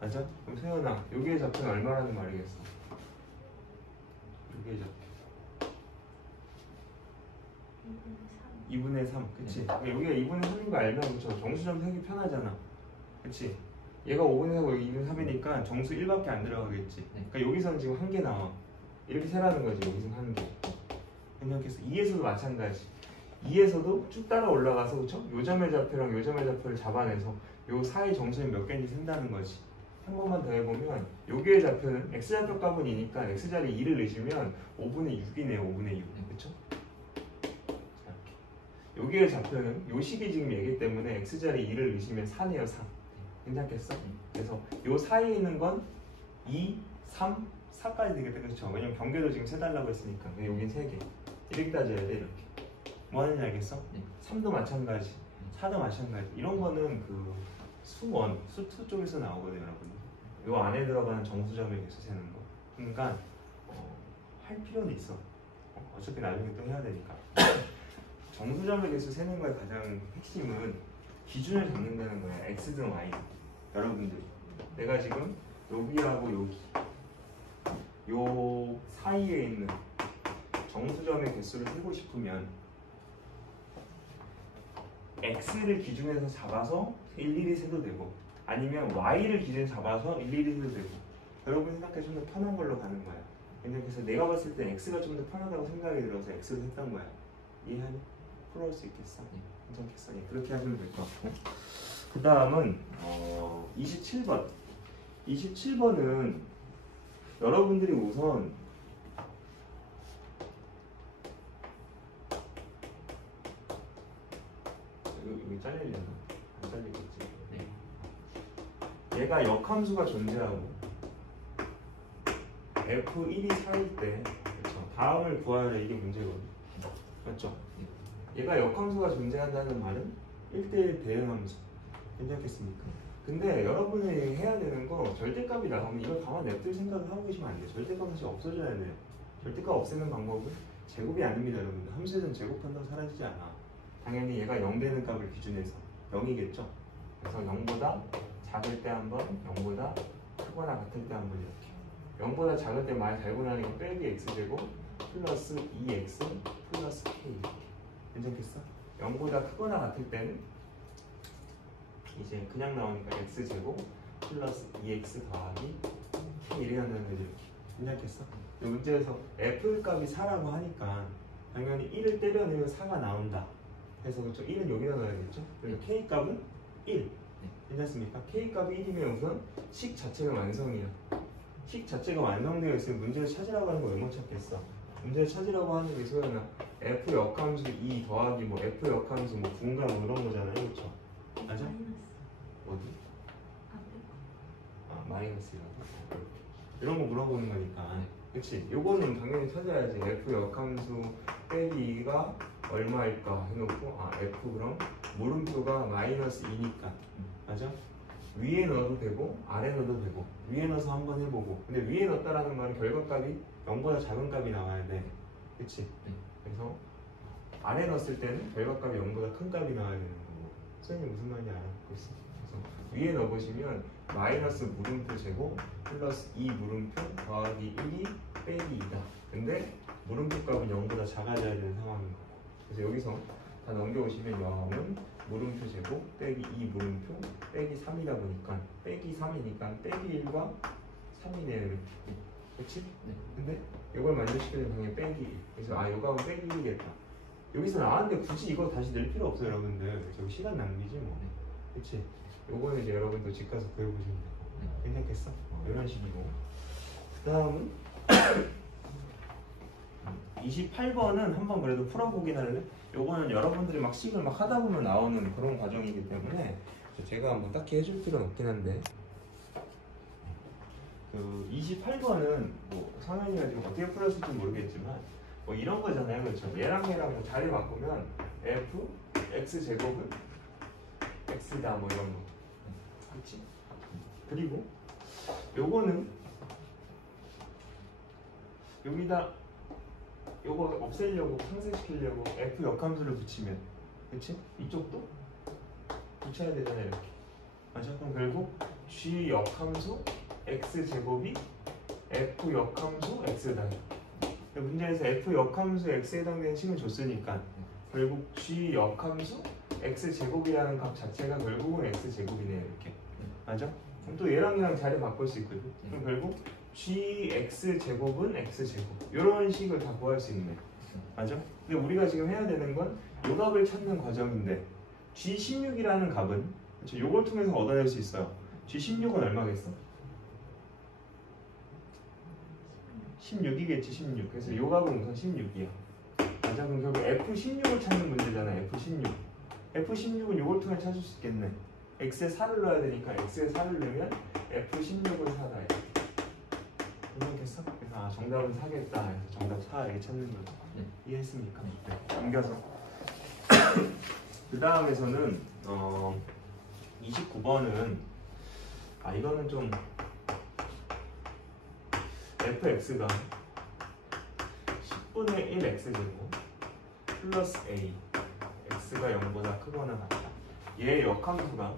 맞아? 그럼 세연아 여기의 좌표는 얼마라는 말이겠어? 여기의 좌표 2분의 3 그치? 그러니까 여기가 2분의 3인 거 알면 그쵸? 정수점 세기 편하잖아 그치? 얘가 5분의 3고 여기 2분의 3이니까 정수 1밖에 안 들어가겠지 그러니까 여기서는 지금 한 개 나와 이렇게 세라는 거지 여기서는 한 개 괜찮겠어? 2에서도 마찬가지 2에서도 쭉 따라 올라가서 그쵸? 요 점의 좌표랑 요 점의 좌표를 잡아내서 요 사이 정수는 몇 개인지 센다는 거지 한 번만 더 해보면 여기의 좌표는 x좌표 값은 2니까 x자리에 2를 넣으시면 5분의 6이네요 5분의 6 그쵸? 여기의 좌표는 요 식이 지금 얘기 때문에 x자리에 2를 넣으시면 4네요 4 괜찮겠어? 그래서 요 사이에 있는 건 2, 3, 4까지 되겠다 그렇죠? 왜냐면 경계도 지금 세달라고 했으니까 여긴 3개 이렇게 따져야 돼 이렇게 뭐 하는지 알겠어? 3도 마찬가지 4도 마찬가지 이런 거는 그 수원, 수2 쪽에서 나오거든요 여러분 요 안에 들어가는 정수점의 개수 세는 거 그러니까 할 필요는 있어 어차피 나중에 또 해야 되니까 정수점의 개수 세는 거의 가장 핵심은 기준을 잡는다는 거야 x든 y든 여러분들 내가 지금 여기하고 여기 요 사이에 있는 정수점의 개수를 세고 싶으면 x를 기준에서 잡아서 일일이 세도 되고 아니면 y를 기준 잡아서 일일이 세도 되고 여러분 생각해 좀 더 편한 걸로 가는 거야 그래서 내가 봤을 때 x가 좀 더 편하다고 생각이 들어서 x를 했던 거야 이해하니? 풀어올 수 있겠어? 괜찮겠어? 그렇게 하시면 될 것 같고 그 다음은 27번 27번은 여러분들이 우선 여기 잘리려나? 안 잘리겠지? 네. 얘가 역함수가 존재하고 F1이 4일 때 그렇죠? 다음을 구하라 이게 문제거든요 맞죠? 얘가 역함수가 존재한다는 말은 1대1 대응함수 괜찮겠습니까? 근데 여러분이 해야 되는 거 절대값이 나오면 이걸 가만 냅둘 생각을 하고 계시면 안 돼요 절대값 사실 없어져야 돼요 절대값 없애는 방법은 제곱이 아닙니다 여러분들 함수에서는 제곱한다고 사라지지 않아 당연히 얘가 0 되는 값을 기준해서 0이겠죠? 그래서 0보다 작을 때 한 번, 0보다 크거나 같을 때 한 번 이렇게 0보다 작을 때 많이 달고 나니까 빼기 x제곱 플러스 2x 플러스 k 이렇게 괜찮겠어? 0보다 크거나 같을 때는 이제 그냥 나오니까 x제곱 플러스 2x 더하기 k 이렇게 한다는 거죠 이렇게 괜찮겠어? 이 문제에서 f 값이 4라고 하니까 당연히 1을 때려내면 4가 나온다 그래서 그렇죠? 1은 여기다 넣어야겠죠? 그러니까 k 값은 1 괜찮습니까? k 값이 1이면 우선 식 자체가 완성이야 식 자체가 완성되어 있으면 문제를 찾으라고 하는 거 왜 못 찾겠어? 문제를 찾으라고 하는 게 소연아 f 역함수 2 더하기 뭐 f 역함수 뭐 분가 뭐 이런 거잖아요 그렇죠? 맞아? 어디? 아 마이너스라고? 이런 거 물어보는 거니까 그치? 요거는 당연히 찾아야지 f 역함수 빼기 2가 얼마일까 해놓고 아 f 그럼 물음표가 마이너스 2니까 맞아? 위에 넣어도 되고 아래 넣어도 되고 위에 넣어서 한번 해보고 근데 위에 넣었다라는 말은 결과값이 0보다 작은 값이 나와야 돼 그치? 그래서 아래 넣었을 때는 결과값이 0보다 큰 값이 나와야 되는 거고 선생님 무슨 말인지 알아듣고 있어 그래서 위에 넣어보시면 마이너스 물음표 제곱 플러스 2 물음표 더하기 1이 빼기 2다 근데 물음표 값은 0보다 작아져야 되는 상황인 거고 그래서 여기서 다 넘겨오시면 여함은 물음표 제곱 빼기 2 물음표 빼기 3이다 보니까 빼기 3이니까 빼기 1과 3이네요. 이렇게. 그렇지? 네. 근데 이걸 만족시키는 당연히 빼기 1. 그래서 아 요거 하면 빼기 1이겠다. 여기서 나왔는데 굳이 이거 다시 낼 필요 없어요 여러분들. 저기 시간 낭비지 뭐. 그치? 요거는 이제 여러분도 집 가서 배워보시면 되고. 괜찮겠어? 이런 식이고. 그 다음은 28번은 한번 그래도 풀어보긴 할래? 요거는 여러분들이 막 식을 막 하다 보면 나오는 그런 과정이기 때문에 제가 한번 딱히 해줄 필요는 없긴 한데 그 28번은 뭐 성현이가 지금 어떻게 풀었을지 모르겠지만 뭐 이런 거잖아요. 그렇죠? 얘랑 뭐 자리 바꾸면 f x 제곱은 x다 뭐 이런 거. 그렇지? 그리고 요거는 여기다 요거 없애려고 상쇄시키려고 f 역함수를 붙이면 그치? 이쪽도 붙여야 되잖아요 이렇게. 맞아? 그럼 결국 g 역함수 x 제곱이 f 역함수 x다. 문제에서 f 역함수 x에 해당되는 식을 줬으니까 결국 g 역함수 x 제곱이라는 값 자체가 결국은 x 제곱이네요 이렇게. 맞아? 그럼 또 얘랑 자리 바꿀 수 있거든. 그럼 결국 gx 제곱은 x 제곱 이런 식을 다 구할 수 있네. 맞아? 근데 우리가 지금 해야 되는 건 요 값을 찾는 과정인데 g16이라는 값은 그렇죠? 요걸 통해서 얻어낼 수 있어요. g16은 얼마겠어? 16이겠지 16. 그래서 요 값은 우선 16이야. 맞아? 그럼 결국 f16을 찾는 문제잖아. f16. f16은 요걸 통해 찾을 수 있겠네. x에 4를 넣어야 되니까 x에 4를 넣으면 f16은 4다. 이해했어? 그래서 아, 정답은 4겠다. 그래서 정답 4 이렇게 찾는 거죠. 네. 이해했습니까? 네. 넘겨서 그 다음에서는 29번은 아 이거는 좀 fx가 10분의 1 x제곱 플러스 a x가 0보다 크거나 같다. 얘의 역함수가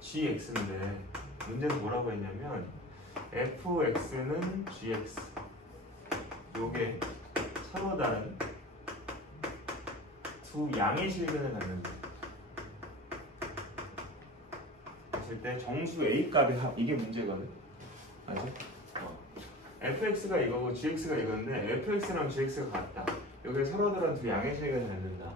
gx인데 문제는 뭐라고 했냐면 fx는 gx 요게 서로 다른 두 양의 실근을 갖는다. 했을 때 정수 a 값의 합 이게 문제거든. 맞아? fx가 이거고 gx가 이건데 fx랑 gx가 같다. 여기 서로 다른 두 양의 실근을 갖는다.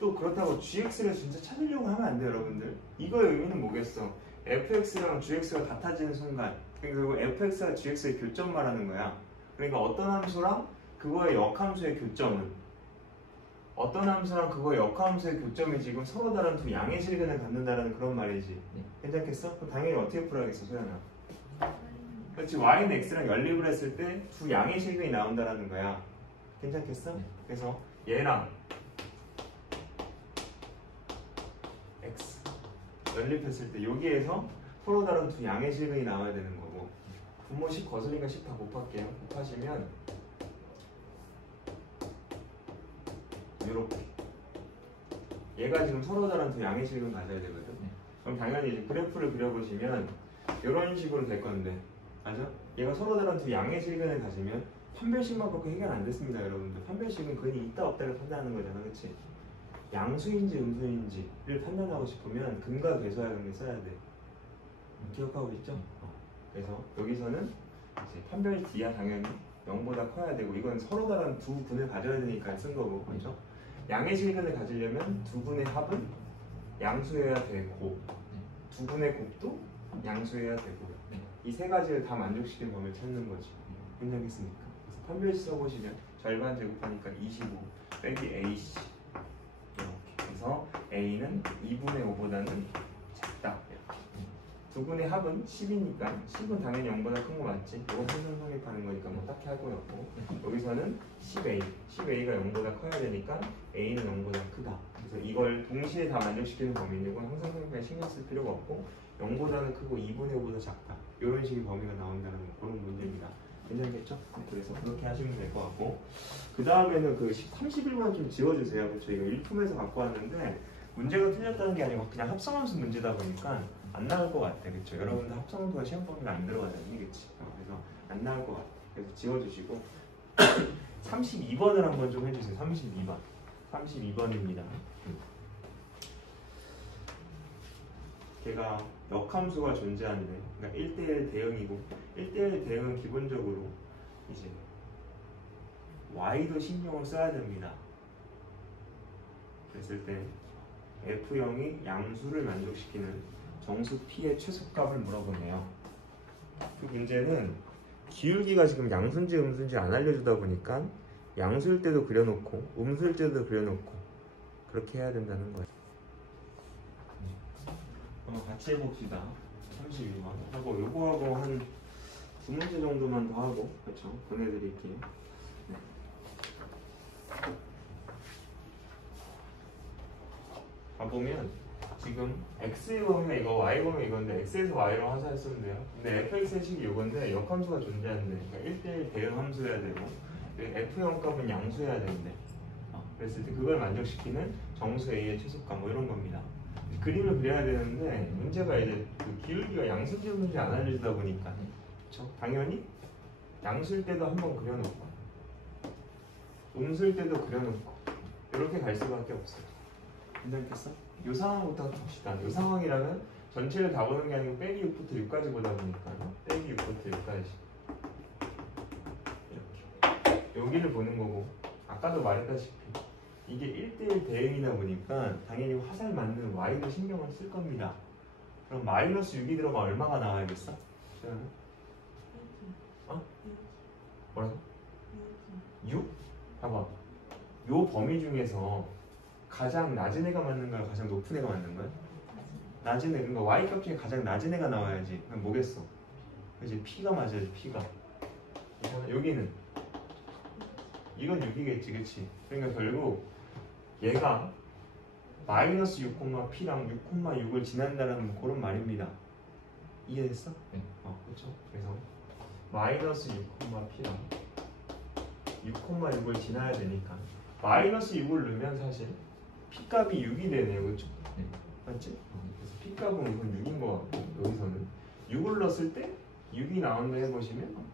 또 그렇다고 gx를 진짜 찾으려고 하면 안 돼요 여러분들. 이거의 의미는 뭐겠어? fx랑 gx가 같아지는 순간 그리고 fx와 gx의 교점 말하는 거야. 그러니까 어떤 함수랑 그거의 역함수의 교점은 어떤 함수랑 그거의 역함수의 교점이 지금 서로 다른 두 양의 실근을 갖는다는 그런 말이지. 네. 괜찮겠어? 그럼 당연히 어떻게 풀어야겠어 소연아? 그렇지. y는 x랑 연립을 했을 때 두 양의 실근이 나온다는 거야. 괜찮겠어? 네. 그래서 얘랑 x 연립했을 때 여기에서 서로 다른 두 양의 실근이 나와야 되는 거고 분모 10 거스니까 10 다 곱할게요. 곱하시면 이렇게 얘가 지금 서로 다른 두 양의 실근 가져야 되거든. 네. 그럼 당연히 이제 그래프를 그려보시면 이런 식으로 될 건데 맞아? 얘가 서로 다른 두 양의 실근을 가지면 판별식만 갖고 해결 안 됐습니다 여러분들. 판별식은 근이 있다 없다를 판단하는 거잖아. 그치? 양수인지 음수인지를 판단하고 싶으면 근과 괴수하는 써야 돼. 기억하고 있죠? 그래서 여기서는 이제 판별 D야 당연히 0보다 커야 되고 이건 서로 다른 두 분을 가져야 되니까 쓴 거고 그렇죠? 양의 실근을 가지려면 두 분의 합은 양수여야 되고 두 분의 곱도 양수여야 되고 이 세 가지를 다 만족시키는 범위를 찾는 거지. 괜찮겠습니까? 그래서 판별식 써보시면 절반 제곱하니까 25 빼기 AC 이렇게 그래서 A는 2분의 5보다는 작다. 두 분의 합은 10이니까 10은 당연히 0보다 큰 거 맞지? 이거 생선 성립하는 거니까 뭐 딱히 할 건 없고 여기서는 10A 10A가 0보다 커야 되니까 A는 0보다 크다. 그래서 이걸 동시에 다 만족시키는 범위는 항상 성립에 신경 쓸 필요가 없고 0보다는 크고 2분의 5보다 작다. 이런 식의 범위가 나온다는 그런 문제입니다. 괜찮겠죠? 그래서 그렇게 하시면 될 것 같고 그 다음에는 그 31번 좀 지워주세요. 그렇죠? 이거 일품에서 갖고 왔는데 문제가 틀렸다는 게 아니고 그냥 합성함수 문제다 보니까 안 나올 것 같아. 그렇죠? 여러분들 합성함수가 시험 범위가 안 들어가는 얘기겠지. 그래서 안 나올 것 같아. 그래서 지워주시고 32번을 한번 좀 해주세요. 32번. 32번입니다. 걔가 역함수가 존재하는데, 그러니까 1대1 대응이고, 1대1 대응은 기본적으로 이제 y도 신경을 써야 됩니다. 그랬을 때 F형이 양수를 만족시키는 정수 P의 최소값을 물어보네요. 그 문제는 기울기가 지금 양수인지 음수인지 안 알려주다 보니까 양수일 때도 그려놓고 음수일 때도 그려놓고 그렇게 해야 된다는 거예요. 한번 같이 해봅시다. 32번 하고 요거하고 한 2문제 정도만 더 하고 그렇죠? 보내드릴게요. 네. 가보면 지금 x의 범위가 이거 y 범위가 이건데 x에서 y로 화살했었는데요. 근데 fx의 식이 이건데 역함수가 존재하는데 그러니까 1대1 대응 함수여야 되고 f형 값은 양수여야 되는데 그랬을 때 그걸 만족시키는 정수 a의 최소값 뭐 이런 겁니다. 그림을 그려야 되는데 문제가 이제 그 기울기가 양수인지 음수인지 안 알려주다 보니까 그렇죠? 당연히 양수일 때도 한번 그려놓고 음수일 때도 그려놓고 이렇게 갈 수밖에 없어요. 괜찮겠어? 이 상황부터 봅시다. 이 상황이라면 전체를 다 보는 게 아니고 빼기 6부터 6까지 보다 보니까 빼기 6부터 6까지 이렇게 여기를 보는 거고 아까도 말했다시피 이게 1대1 대응이다 보니까 당연히 화살 맞는 y도 신경을 쓸 겁니다. 그럼 마이너스 6이 들어가 얼마가 나와야겠어? 어? 뭐라고? 6? 봐봐. 요 범위 중에서 가장 낮은 애가 맞는 거야? 가장 높은 애가 맞는 거야? 낮은 애. 그러니까 y값 중에 가장 낮은 애가 나와야지. 그럼 뭐겠어? 이제 p가 맞아야지. p가. 여기는 이건 6이겠지, 그치? 그러니까 결국 얘가 마이너스 6,p랑 6,6을 지난다는 그런 말입니다. 이해됐어? 네. 그렇죠. 그래서 마이너스 6,p랑 6,6을 지나야 되니까 마이너스 6을 넣으면 사실 p값이 6이 되네요, 그렇죠? 네. 맞지? 그래서 p값은 우선 6인 것 같고 여기서는 6을 넣었을 때 6이 나온다 해보시면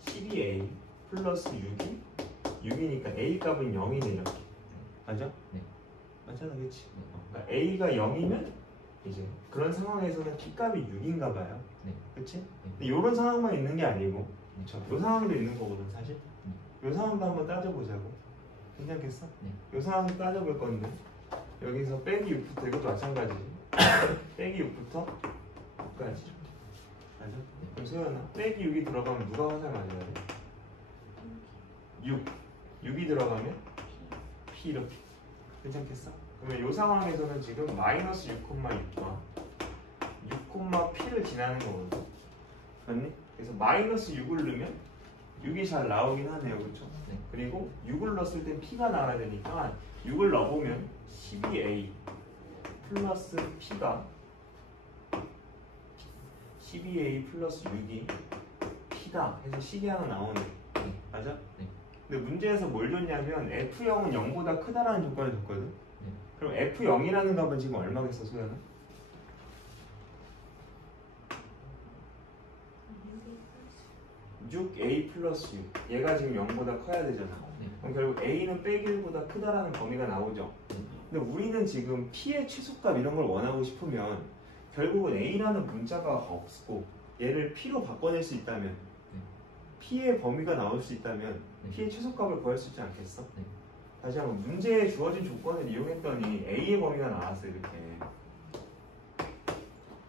12a 플러스 6이 6이니까 a 값은 0이네 이렇게. 맞아? 네. 맞잖아, 그렇지? 그러니까 a가 0이면 이제 그런 상황에서는 p 값이 6인가 봐요. 네. 그렇지? 네. 근데 이런 상황만 있는 게 아니고 그렇죠? 이 상황도 있는 거거든 사실. 이 상황도 한번 따져보자고. 괜찮겠어? 네. 이 상황도 따져볼 건데 여기서 빼기 6부터 이것도 마찬가지지. 빼기 6부터 6까지. 맞아? 그럼 소연아 빼기 6이 들어가면 누가 화살 맞아야 돼? 6이 들어가면 P 이렇게. 괜찮겠어? 그러면 이 상황에서는 지금 마이너스 6,6과 6,p를 지나는 거거든. 맞니? 그래서 마이너스 6을 넣으면 6이 잘 나오긴 하네요, 그렇죠? 네. 그리고 6을 넣었을 땐 p가 나와야 되니까 6을 넣어보면 12a 플러스 p가 12a 플러스 6이 p다 해서 식이 하나 나오네. 맞아? 네. 근데 문제에서 뭘 줬냐면 F0은 0보다 크다라는 조건을 줬거든. 네. 그럼 F0이라는 값은 지금 얼마겠어, 소연아? 6a 플러스 6. 얘가 지금 0보다 커야 되잖아. 네. 그럼 결국 a는 빼기 1보다 크다라는 범위가 나오죠. 근데 우리는 지금 p의 최소값 이런 걸 원하고 싶으면 결국은 a라는 문자가 없고 얘를 p로 바꿔낼 수 있다면 p의 범위가 나올 수 있다면 p의 최소값을 구할 수 있지 않겠어? 네. 다시 한번 문제에 주어진 조건을 이용했더니 a의 범위가 나왔어 이렇게.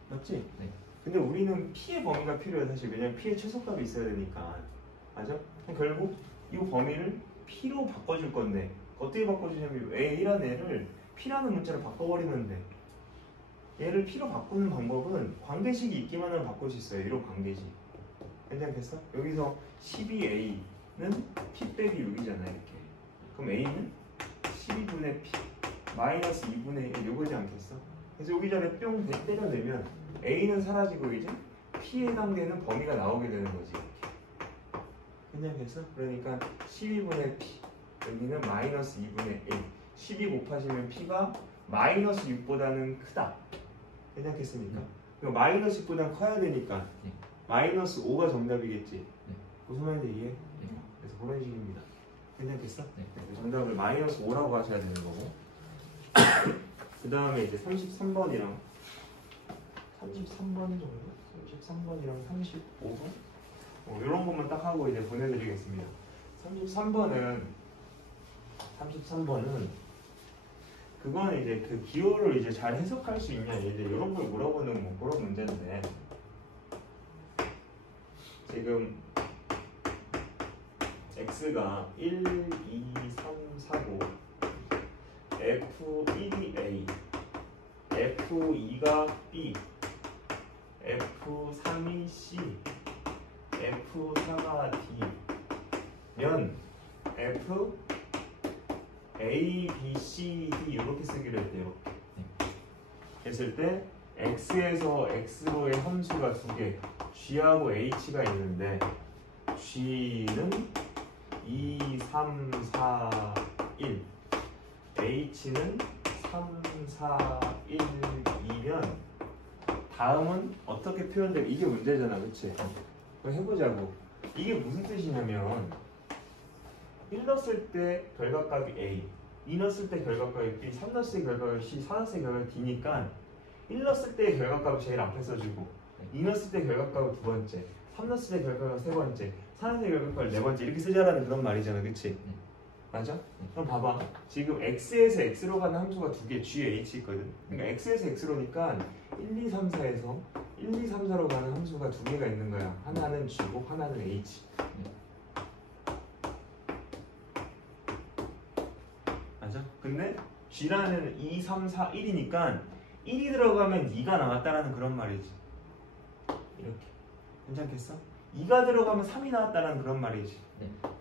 맞지? 네. 근데 우리는 p의 범위가 필요해 사실. 왜냐면 p의 최소값이 있어야 되니까. 맞아? 그럼 결국 이 범위를 p로 바꿔줄 건데 어떻게 바꿔주냐면 a라는 애를 p라는 문자로 바꿔버리면 돼. 얘를 p로 바꾸는 방법은 관계식이 있기만 하면 바꿀 수 있어요. 이런 관계식. 괜찮겠어? 여기서 12a는 p 빼기 6이잖아 이렇게. 그럼 a는 12분의 p 마이너스 2분의 1 요거지 않겠어? 그래서 여기 자리에 뿅 때려내면 a는 사라지고 이제 p에 해당되는 범위가 나오게 되는 거지. 괜찮겠어? 그러니까 12분의 p 여기는 마이너스 2분의 1 12 곱하시면 p가 마이너스 6보다는 크다. 괜찮겠습니까? 그럼 마이너스 6보다 커야 되니까 마이너스 5가 정답이겠지. 무슨 말인지 이해? 그래서 그런 식입니다. 괜찮겠어? 네. 정답을 마이너스 5라고 하셔야 되는 거고 그 다음에 이제 33번이랑 33번 정도? 33번이랑 35번? 이런 것만 딱 하고 이제 보내드리겠습니다. 33번은 그거는 이제 그 기호를 이제 잘 해석할 수 있냐 이제 이런 걸 물어보는 뭐 그런 문제인데 지금 x가 1, 2, 3, 4고 f1이 a, f2가 b, f3이 c, f4가 d면 f a, b, c, d 이렇게 쓰기로 했대요. 했을 때 x에서 x로의 함수가 두 개, g하고 h가 있는데 g는 2, 3, 4, 1 h는 3, 4, 1, 2면 다음은 어떻게 표현되고 이게 문제잖아, 그치? 그럼 해보자고. 이게 무슨 뜻이냐면 1 넣었을 때 결과값이 a, 2 넣었을 때 결과값이 b, 3 넣었을 때 결과값이 c, 4 넣었을 때 결과값이 d니까 1 넣었을 때 결과값을 제일 앞에 써주고 2 넣었을 때 결과값을 두 번째, 3 넣었을 때 결과값을 세 번째, 4 넣었을 때 결과값을 네 번째 이렇게 쓰자라는 그런 말이잖아, 그치? 맞아? 그럼 봐봐. 지금 x에서 x로 가는 함수가 두 개, g, h 있거든. 그러니까 x에서 x로니까 1, 2, 3, 4에서 1, 2, 3, 4로 가는 함수가 두 개가 있는 거야. 하나는 g고 하나는 h. 맞아? 근데 g라는 2, 3, 4, 1이니까 1이 들어가면 2가 나왔다라는 그런 말이지. 이렇게. 괜찮겠어? 2가 들어가면 3이 나왔다라는 그런 말이지.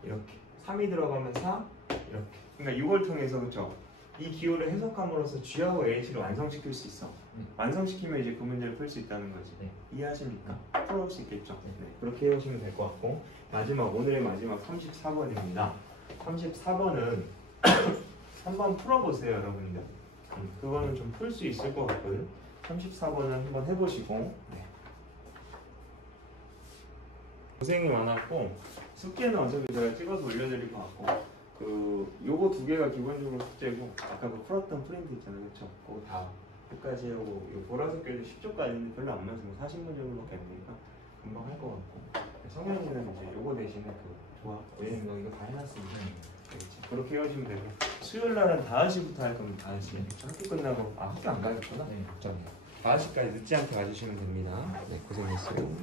이렇게. 3이 들어가면 4, 이렇게. 그러니까 이걸 통해서 그쵸? 이 기호를 해석함으로써 g하고 h를 완성시킬 수 있어. 완성시키면 이제 그 문제를 풀 수 있다는 거지. 이해하십니까? 풀어볼 수 있겠죠? 네. 그렇게 해오시면 될 것 같고 오늘의 마지막 34번입니다. 34번은 한번 풀어보세요, 여러분들. 그거는 좀 풀 수 있을 것 같거든. 34번은 한번 해보시고 고생이 많았고 숙제는 어차피 제가 찍어서 올려드릴 것 같고 요거 두 개가 기본적으로 숙제고 아까 그 풀었던 프린트 있잖아요, 그쵸? 그거 다 끝까지 하고 요 보라색 교재 10조까지는 별로 안 많아서 40문 정도밖에 안 되니까 금방 할 것 같고 성현이는 이제 요거 대신에 좋아 왜냐면 너 이거 다 해놨으니까 알겠지? 그렇게 해오시면 되고 수요일날은 5시부터 할 겁니다. 5시 학교 끝나고 학교 안 가겠구나? 네, 걱정이에요. 5시까지 늦지 않게 와주시면 됩니다. 네, 고생했어요.